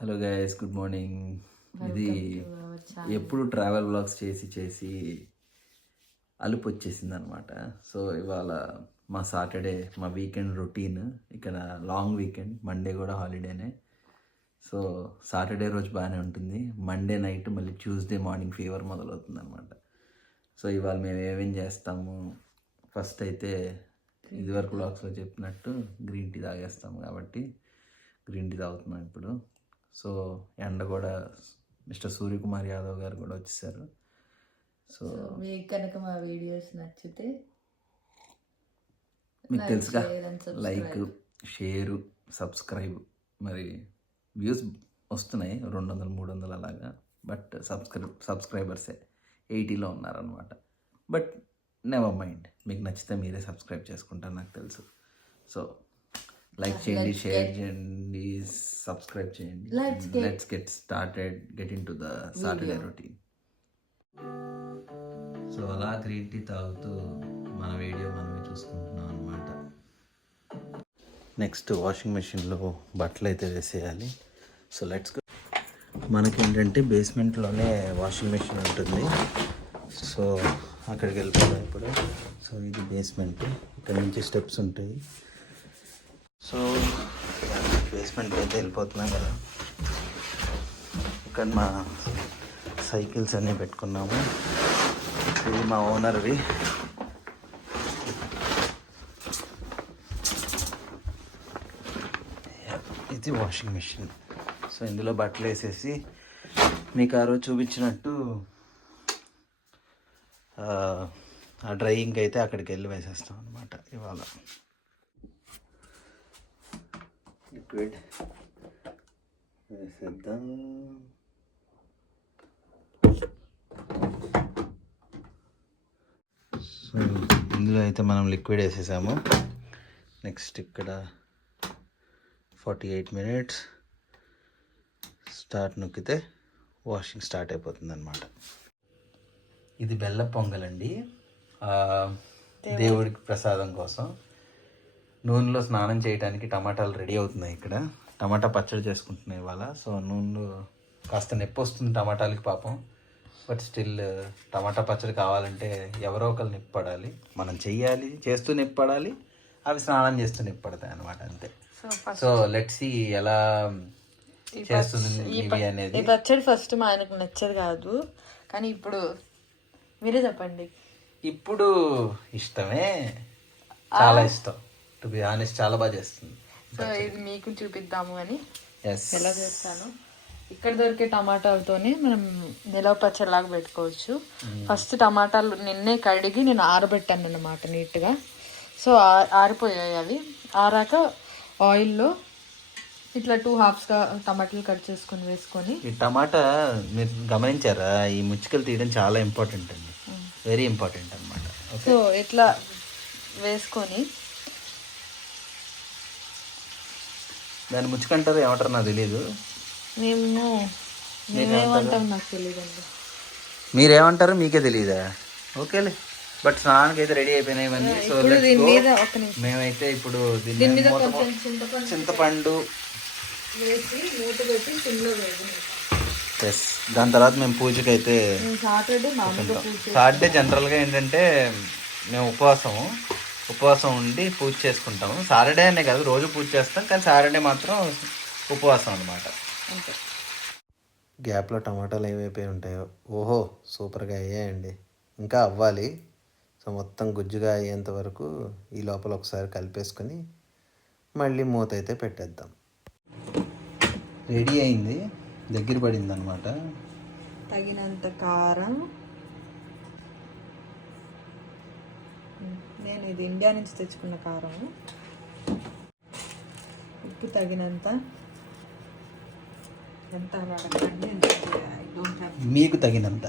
Hello guys, good morning. ఇది ఎప్పుడు travel vlogs చేసి అలుపు వచ్చేసింది అనమాట. సో ఇవాళ మా సాటర్డే, మా వీకెండ్ రొటీన్. ఇక్కడ లాంగ్ వీకెండ్, మండే కూడా హాలిడేనే. సో సాటర్డే రోజు బాగానే ఉంటుంది, మండే నైట్ మళ్ళీ ట్యూస్డే మార్నింగ్ ఫీవర్ మొదలవుతుంది అనమాట. సో ఇవాళ మేము ఏమేం చేస్తాము, ఫస్ట్ అయితే ఇదివరకు వ్లాగ్స్లో చెప్పినట్టు గ్రీన్ టీ తాగేస్తాము కాబట్టి గ్రీన్ టీ తాగుతున్నాం ఇప్పుడు. సో ఎండ కూడా, మిస్టర్ సూర్యకుమార్ యాదవ్ గారు కూడా వచ్చేసారు. సో మీకు కనుక మా వీడియోస్ నచ్చితే మీకు తెలుసుగా, లైక్, షేరు, సబ్స్క్రైబ్. మరి వ్యూస్ వస్తున్నాయి 200 300 అలాగా, బట్ సబ్స్క్రైబర్సే 80లో ఉన్నారనమాట. బట్ నెవర్ మైండ్, మీకు నచ్చితే మీరే సబ్స్క్రైబ్ చేసుకుంటారు నాకు తెలుసు. సో లైక్ చేయండి, షేర్ చేయండి, సబ్స్క్రైబ్ చేయండి. Let's get started, get in to the Saturday routine. So అలా గ్రీన్ టీ తాగుతూ మన వీడియో మనమే చూసుకుంటున్నాం అనమాట. నెక్స్ట్ వాషింగ్ మెషిన్లో బట్టలు అయితే వేసేయాలి. So let's go. మనకేంటంటే బేస్మెంట్లోనే వాషింగ్ మెషిన్ ఉంటుంది. సో అక్కడికి వెళ్ళిపోతాం ఇప్పుడు. సో ఇది బేస్మెంట్, ఇక్కడ నుంచి స్టెప్స్ ఉంటాయి. సో బేస్మెంట్కి అయితే వెళ్ళిపోతున్నాం కదా. ఇక్కడ మా సైకిల్స్ అన్నీ పెట్టుకున్నాము. ఇది మా ఓనర్వి. ఇది వాషింగ్ మెషిన్. సో ఇందులో బట్టలు వేసేసి మీకు ఆ రోజు చూపించినట్టు ఆ డ్రైయింగ్ అయితే అక్కడికి వెళ్ళి వేసేస్తాం అనమాట. ఇవాళ లిక్విడ్ వేసేద్దాం. సో ఇందులో అయితే మనం లిక్విడ్ వేసేసాము. నెక్స్ట్ ఇక్కడ 48 minutes స్టార్ట్ నొక్కితే వాషింగ్ స్టార్ట్ అయిపోతుంది అనమాట. ఇది బెల్ల పొంగలండి, దేవుడికి ప్రసాదం కోసం. నూనెలో స్నానం చేయడానికి టమాటాలు రెడీ అవుతున్నాయి. ఇక్కడ టమాటా పచ్చడి చేసుకుంటున్నాయి ఇవాళ. సో నూనెలో కాస్త నొప్పి వస్తుంది టమాటాలకి పాపం, బట్ స్టిల్ టమాటా పచ్చడి కావాలంటే ఎవరో ఒకరు నొప్పి పడాలి. మనం చెయ్యాలి, చేస్తూ నొప్పి పడాలి, అవి స్నానం చేస్తూ నొప్పి పడతాయి అనమాట, అంతే. సో లెట్స్ సీ ఎలా చేస్తుంది ఇవి అనేది. ఈ పచ్చడి ఫస్ట్ మా ఆయనకు నచ్చదు కాదు, కానీ ఇప్పుడు మీరే చెప్పండి. ఇప్పుడు ఇష్టమే, చాలా ఇష్టం. టు బి ఆనెస్ట్ చాలా బాగా చేస్తుంది. సో ఇది మీకు చూపిద్దాము అని ఎలా చేస్తాను. ఇక్కడ దొరికే టమాటాలతోనే మనం నిలవ పచ్చడిలాగా పెట్టుకోవచ్చు. ఫస్ట్ టమాటాలు నిన్నే కడిగి నేను ఆరబెట్టాను అన్నమాట నీట్గా. సో ఆరిపోయాయి అవి. ఆరాక ఆయిల్లో ఇట్లా 2 halfsగా టమాటాలు కట్ చేసుకొని వేసుకొని. ఈ టమాటా మీరు గమనించారా, ఈ ముచ్చుకలు తీయడం చాలా ఇంపార్టెంట్ అండి, వెరీ ఇంపార్టెంట్ అనమాట. సో ఇట్లా వేసుకొని, దాన్ని ముచ్చుకంటారు, ఏమంటారు నాకు తెలియదు. మేమేమంటాం నాకు తెలియదండి. మీరేమంటారు మీకే తెలియదా? ఓకేలే, బట్ స్నానానికి అయితే రెడీ అయిపోయినాయి ఇవన్నీ. సో మేమైతే ఇప్పుడు చింతపండు వేసి మూత పెట్టి సిమ్లో వేసి, ఎస్, దాని తర్వాత మేము పూజకి అయితే సాటర్డే జనరల్గా ఏంటంటే మేము ఉపవాసం ఉండి పూజ చేసుకుంటాము. సాటర్డే అనే కాదు, రోజు పూజ చేస్తాం, కానీ సాటర్డే మాత్రం ఉపవాసం అనమాట. గ్యాప్లో టమాటాలు ఏమైపోయి ఉంటాయో, ఓహో సూపర్గా అయ్యాయండి, ఇంకా అవ్వాలి. సో మొత్తం గుజ్జుగా అయ్యేంత వరకు ఈ లోపల ఒకసారి కలిపేసుకొని మళ్ళీ మూత అయితే పెట్టేద్దాం. రెడీ అయింది, దగ్గర పడింది అనమాట. తగినంత కారం, నేను ఇది ఇండియా నుంచి తెచ్చుకున్న కారం. ఉప్పు తగినంత, ఎంత మీకు తగినంత,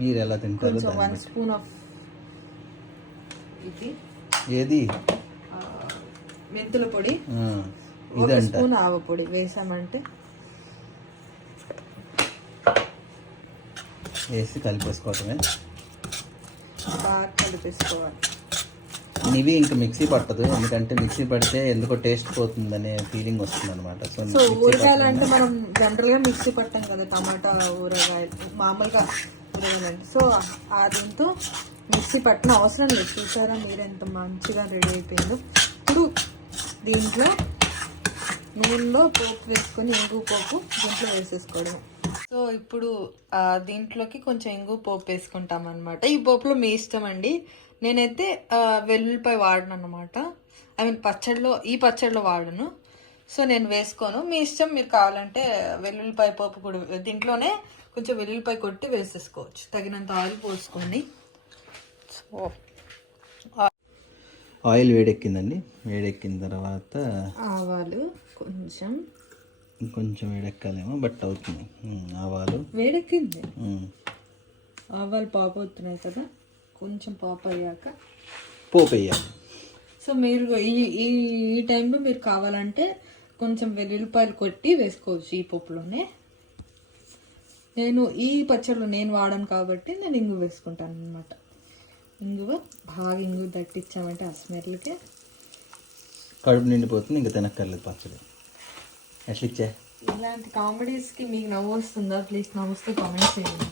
మీరు ఎలా తింటారు. 1 spoon ఆఫ్ ఇది ఏది మెంతుల పొడి, 1 spoon ఆవ పొడి వేసామంటే వేసి కలిపేసుకోవటమే. బాగా కలిపేసుకోవాలి. ఇవి ఇంకా మిక్సీ పట్టదు, ఎందుకంటే మిక్సీ పడితే ఎందుకో టేస్ట్ పోతుందనే ఫీలింగ్ వస్తుంది అనమాట. సో ఊరగాయలు అంటే మనం జనరల్గా మిక్సీ పట్టాం కదా, టమాటా ఊరగాయలు మామూలుగా ఊరగాయలు అంటే. సో ఆ దీంతో మిక్సీ పట్టిన అవసరం లేదు. చూసారా మీరు ఎంత మంచిగా రెడీ అయిపోయిందో. ఇప్పుడు దీంట్లో నూనెలో పోపు వేసుకొని ఇంగు పోపు దీంట్లో వేసేసుకోవడం. సో ఇప్పుడు దీంట్లోకి కొంచెం ఇంగు పోపు వేసుకుంటాం అనమాట. ఈ పోపులో మీ ఇష్టం అండి. నేనైతే వెల్లుల్లిపాయ వాడను అనమాట. ఐ మీన్ ఈ పచ్చడిలో వాడను. సో నేను వేసుకోను, మీ ఇష్టం. మీరు కావాలంటే వెల్లుల్లిపాయ పోపు కూడా దీంట్లోనే కొంచెం వెల్లుల్లిపాయ కొట్టి వేసేసుకోవచ్చు. తగినంత ఆయిల్ పోసుకొని. సో ఆయిల్ వేడెక్కిందండి. వేడెక్కిన తర్వాత ఆవాలు కొంచెం వేడెక్కాలేమో, బట్ అవుతుంది. ఆవాలు వేడెక్కింది. ఆవాలు పాపు అవుతున్నాయి కదా, కొంచెం పాపు అయ్యాక పోపు వేయాలి. సో మీరు ఈ టైంలో మీరు కావాలంటే కొంచెం వెల్లుల్లిపాయలు కొట్టి వేసుకోవచ్చు ఈ పోపులోనే. నేను ఈ పచ్చడిలో నేను వాడను కాబట్టి నేను ఇంగు వేసుకుంటాను అనమాట. ఇంగువ బాగా ఇంగు దట్టించామంటే ఆ స్మెల్కి కడుపు నిండిపోతుంది, ఇంకా తినక్కర్లేదు పచ్చడి. ఎట్లిచ్చే ఇలాంటి కామెడీస్కి మీకు నవ్వు వస్తుందా? ప్లీజ్ నవ్వుస్తే కామెంట్ చేయండి.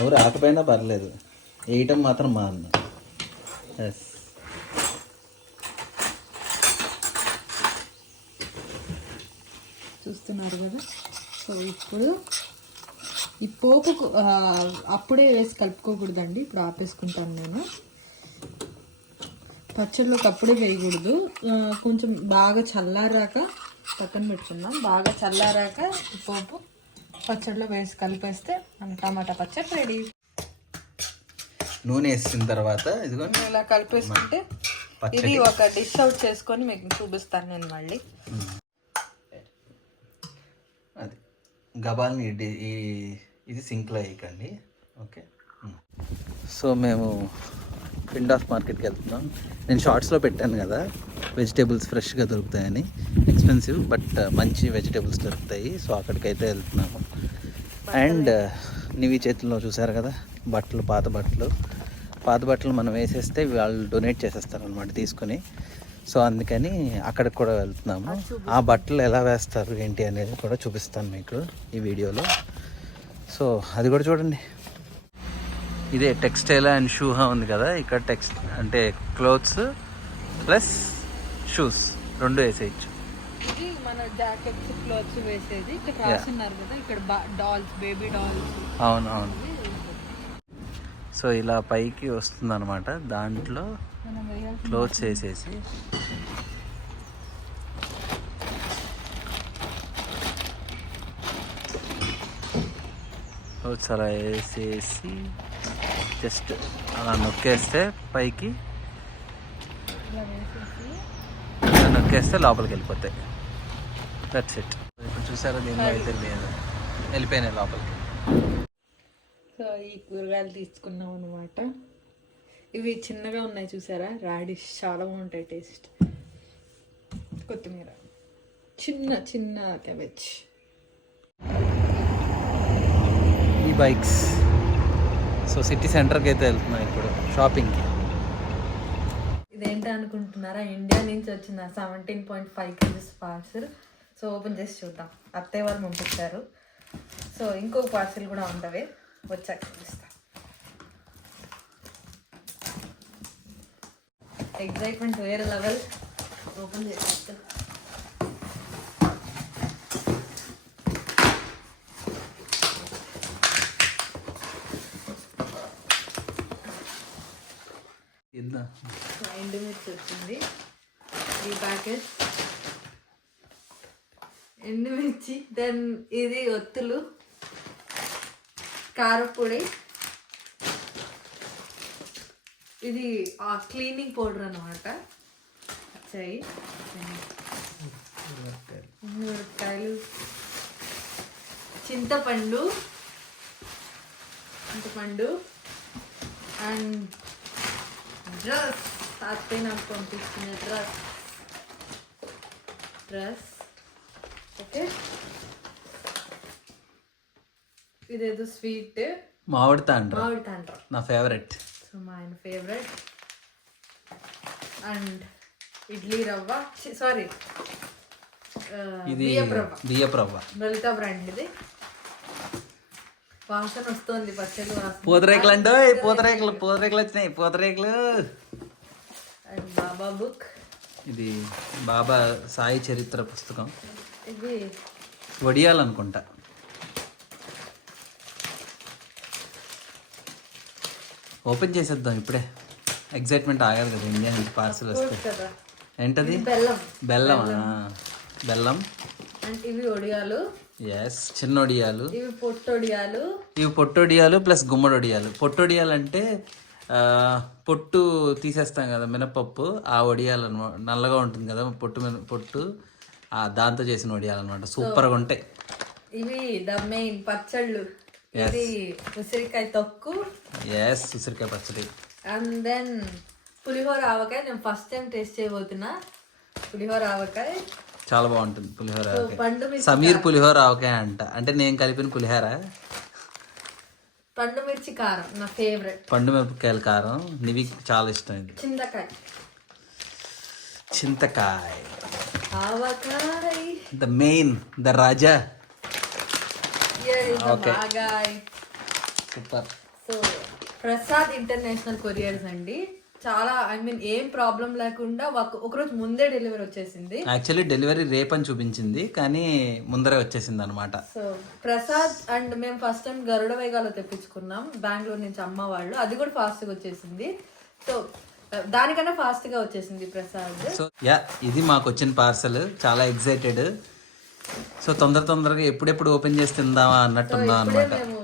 ఎవరు ఆకపోయినా పర్లేదు, వేయటం మాత్రం మా అన్న. ఎస్, చూస్తున్నారు కదా. సో ఇప్పుడు ఈ పోపుకు అప్పుడే వేసి కలుపుకోకూడదండి. ఇప్పుడు ఆపేసుకుంటాను నేను. పచ్చడిలోకి అప్పుడే వేయకూడదు. కొంచెం బాగా చల్లారాక పక్కన పెట్టుకుందాం. బాగా చల్లారాక ఈ పోపు పచ్చడిలో వేసి కలిపేస్తే మన టమాటా పచ్చడి రెడీ. నూనె వేసిన తర్వాత ఇదిగో ఇలా కలిపేసుకుంటే ఇది ఒక డిష్ అవుట్ చేసుకొని మీకు చూపిస్తాను నేను మళ్ళీ. అది గబాల్ని ఇది సింక్లో వేయకండి. ఓకే. సో మేము పిండాస్ మార్కెట్కి వెళ్తున్నాం. నేను షార్ట్స్లో పెట్టాను కదా, వెజిటేబుల్స్ ఫ్రెష్గా దొరుకుతాయని. ఎక్స్పెన్సివ్ బట్ మంచి వెజిటేబుల్స్ దొరుకుతాయి. సో అక్కడికైతే వెళ్తున్నాము. అండ్ నివి చేతుల్లో చూసారు కదా బట్టలు, పాత బట్టలు మనం వేసేస్తే వాళ్ళు డొనేట్ చేసేస్తారు అనమాట తీసుకొని. సో అందుకని అక్కడికి కూడా వెళ్తున్నాము. ఆ బట్టలు ఎలా వేస్తారు ఏంటి అనేది కూడా చూపిస్తాను మీకు ఈ వీడియోలో. సో అది కూడా చూడండి. ఇదే టెక్స్టైల్ అండ్ షూ ఉంది కదా, ఇక్కడ అంటే క్లోత్స్ ప్లస్ షూస్ రెండు వేసేయచ్చు. ఇది మన జాకెట్స్, క్లోత్స్ వేసేది. ఇక్కడ రాస్తున్నారు కదా, ఇక్కడ డాల్స్, బేబీ డాల్స్. అవునవును. సో ఇలా పైకి వస్తుంది అనమాట. దాంట్లో క్లోత్స్ వేసేసి క్లోత్స్ అలా వేసేసి జస్ట్ అలా నొక్కేస్తే పైకి, ఇలా నొక్కేస్తే లోపలికి వెళ్ళిపోతాయి. That's it. ఇప్పుడు చూసారా దీనిలో అయితే లేదు, వెళ్ళిపోయినాయి లోపలికి. సో ఈ కూరగాయలు తీసుకున్నాం అనమాట. ఇవి చిన్నగా ఉన్నాయి చూసారా, రాడిష్ చాలా బాగుంటాయి టేస్ట్. కొత్తిమీర, చిన్న చిన్న క్యాబేజ్. ఈ బైక్స్. సో సిటీ సెంటర్కి అయితే వెళ్తున్నాం ఇప్పుడు షాపింగ్కి. ఇదేంటి అనుకుంటున్నారా, ఇండియా నుంచి వచ్చిన 17.5 kgs పార్సల్. సో ఓపెన్ చేసి చూద్దాం. అత్తయ్య వాళ్ళు పంపించారు. సో ఇంకొక పార్సల్ కూడా ఉంటుంది, వచ్చాక చూపిస్తా. ఎగ్జైట్మెంట్ వేరే లెవెల్. ఓపెన్ చేసేస్తా. ఎండుమిర్చి వచ్చింది ఈ ప్యాకెట్. ఎండుమిర్చి, దెన్ ఇది ఒత్తులు, కారపొడి, ఇది క్లీనింగ్ పౌడర్ అనమాట. వచ్చాయి మిరపకాయలు, చింతపండు అండ్ డ్రెస్. అత్తయ్య నాకు పంపించిన డ్రెస్. ఓకే, ఇదేదో స్వీట్ మామిడి తాండ్ర అంటారు, నా ఫేవరెట్. సో మా ఆయన ఫేవరెట్. అండ్ ఇడ్లీ రవ్వ సారీ ఇది బియ్యపు రవ్వ, బియ్యపు రవ్వ. లలిత బ్రాండ్ ఇది. వాసన వస్తుంది, పచ్చడి వాసన. పూతరేకులు అంటే పూతరేకులు వచ్చినాయి, పూతరేకులు. అండ్ బాబా బుక్, ఇది బాబా సాయి చరిత్ర పుస్తకం. ఇది వడియాలనుకుంటా. ఓపెన్ చేసేద్దాం ఇప్పుడే, ఎగ్జైట్మెంట్ ఆగాలి కదా ఇండియా నుంచి పార్సల్ వస్తే. కదా ఏంటది? బెల్లం. బెల్లమా? బెల్లం. అండ్ ఇవి ఒడియాలు. ఎస్, చిన్న వడియాలు. ఇవి పొట్టొడియాలు. ఇవి పొట్టొడియాలు ప్లస్ గుమ్మడి వడియాలు. పొట్టొడియాలు అంటే పొట్టు తీసేస్తాం కదా మినపప్పు, ఆ వడియాలు అనమాట. నల్లగా ఉంటుంది కదా పొట్టు, దాంతో చేసిన వడియాలు అనమాట. సూపర్గా ఉంటాయి. ఇవి ద మెయిన్ పచ్చళ్ళు. ఇది ఉసిరికాయ తొక్కు. ఎస్, ఉసిరికాయ పచ్చడి. అండ్ దెన్ పులిహోర ఆవకాయ. నేను ఫస్ట్ టైం టేస్ట్ చేయబోతున్నా పులిహోర ఆవకాయ. చాలా బాగుంటుంది పులిహోర ఆవకాయ. పండు మిర్చి, సమీర్ పులిహోర ఆవకాయ అంట, అంటే నేను కలిపిన పులిహోర. పండు మిర్చి కారం నా ఫేవరెట్. పండు మిరపకాయల కారం నివికి చాలా ఇష్టం. ఇది చింతకాయ, చింతకాయ. ఆవకాయ, ద మెయిన్, ద రాజా. బాగాయ్. Super. So Prasad international couriers అండి. చాలా ఏం ప్రాబ్లం లేకుండా ఒకరోజు ముందే డెలివరీ వచ్చేసింది. యాక్చువల్లీ డెలివరీ రేపని చూపించింది, కానీ ముందరే వచ్చేసింది అనమాట. సో ప్రసాద్ అండ్ మేము ఫస్ట్ టైం గరుడ వేగాలో తెప్పించుకున్నాం బెంగళూరు నుంచి అమ్మ వాళ్ళు. అది కూడా ఫాస్ట్ గా వచ్చేసింది. సో దానికన్నా ఫాస్ట్ గా వచ్చేసింది ప్రసాద్. సో యా, ఇది మాకు వచ్చిన పార్సల్. చాలా ఎక్సైటెడ్. సో తొందరగా ఎప్పుడెప్పుడు ఓపెన్ చేసి తిందామా అన్నట్టుందా అనమాట. మేము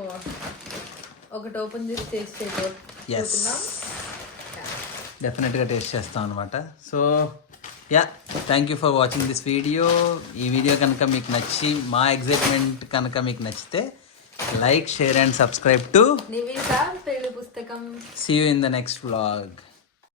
ఒకటి ఓపెన్ చేసి టేస్ట్ చేయబోతున్నాం. డెఫినెట్గా టేస్ట్ చేస్తాం అనమాట. So yeah, thank you for watching this video. ఈ వీడియో కనుక మీకు నచ్చి, మా ఎగ్జైట్మెంట్ కనుక మీకు నచ్చితే like, share and subscribe to Nivika Pelli Pustakam. See you in the next vlog.